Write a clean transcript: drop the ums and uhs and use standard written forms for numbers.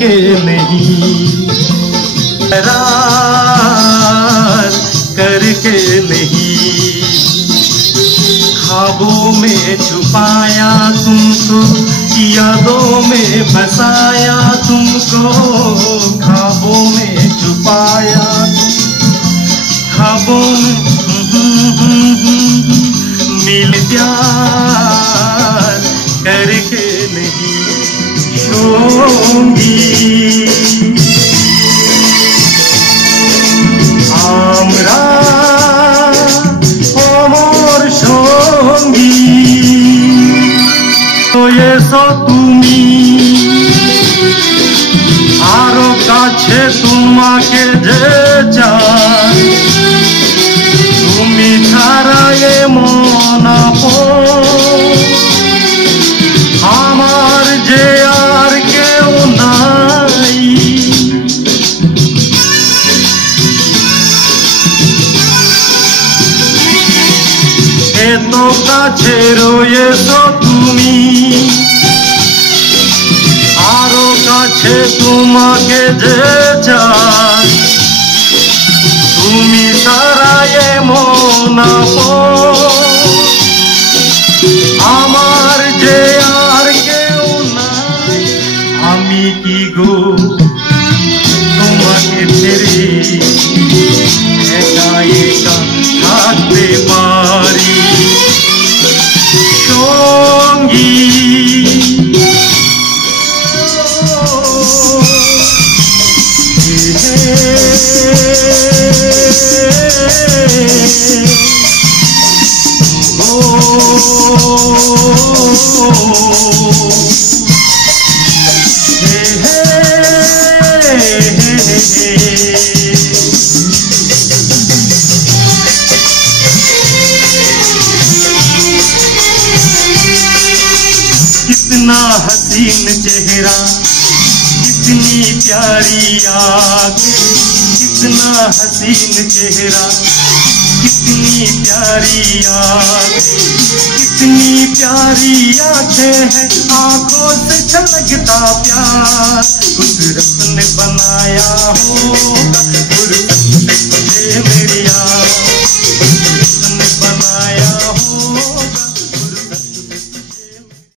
करके नहीं, करार करके नहीं। ख्वाबों में छुपाया तुमको, यादों में बसाया तुमको, ख्वाबों में छुपाया, ख्वाबों में मिल प्यार करके नहीं सोऊंगी। আমরা অমর সঙ্গী, এসো তুমি আরো কাছে, তোমাকে যে চাই, তুমি ছাড়া এ মন আপন আমার যে আর কেউ নাই। এত কাছে রয়েছো তুমি, আরো কাছে তোমাকে যে চাই, তুমি ছাড়া এ মন আপন আমার যে আর কেউ নাই। আমি কি গো তোমাকে ছেড়ে একা একা থাকতে পারি সঙ্গী? कितना हसीन चेहरा, कितनी प्यारी आँखें, कितना हसीन चेहरा, कितनी प्यारी आँखें, कितनी प्यारी आँखें हैं, आँखों से छलकता प्यार कुदरत ने बनाया होगा, फुर्सत से तुझे मेरी